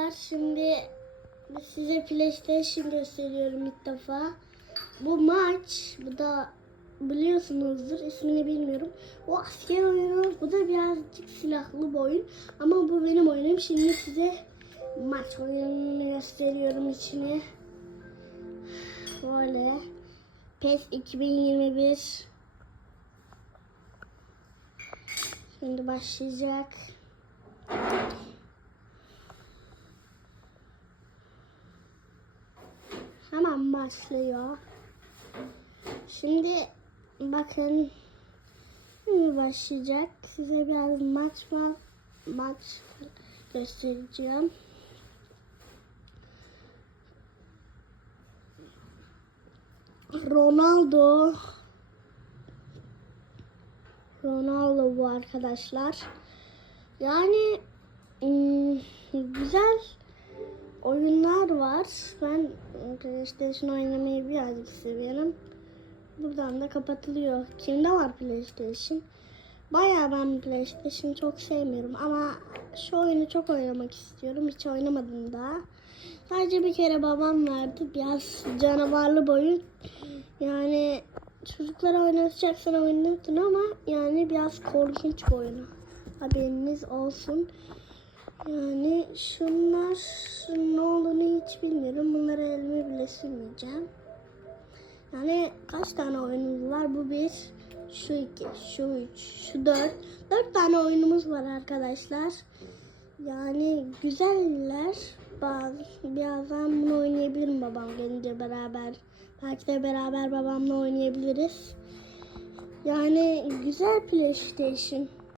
arkadaşlar şimdi size PlayStation gösteriyorum ilk defa. Bu maç, bu da biliyorsunuzdur ismini bilmiyorum. O asker oyunu, bu da birazcık silahlı bir oyun. Ama bu benim oyunum. Şimdi size maç oyununu gösteriyorum içini. Böyle. PES 2021. Şimdi başlayacak. Hemen başlıyor. Şimdi bakın başlayacak. Size biraz maç. Maç göstereceğim. Ronaldo Ronaldo bu arkadaşlar. Yani ım, güzel oyunlar var. Ben PlayStation oynamayı birazcık seviyorum. Buradan da kapatılıyor. Kimde var PlayStation? Bayağı ben PlayStation çok sevmiyorum ama şu oyunu çok oynamak istiyorum. Hiç oynamadım daha. Sadece bir kere babam verdi. Biraz canavarlı bir oyun. Yani çocuklara oynatacaksan oynatın ama yani biraz korkunç bir oyun. Haberiniz olsun. Yani şunlar ne olduğunu hiç bilmiyorum. Bunları elime bile sürmeyeceğim. Yani kaç tane oyunumuz var? Bu bir, şu iki, şu üç, şu dört. Dört tane oyunumuz var arkadaşlar. Yani güzeller. Bazı, birazdan bunu oynayabilirim babam gelince beraber. Belki de beraber babamla oynayabiliriz. Yani güzel PlayStation.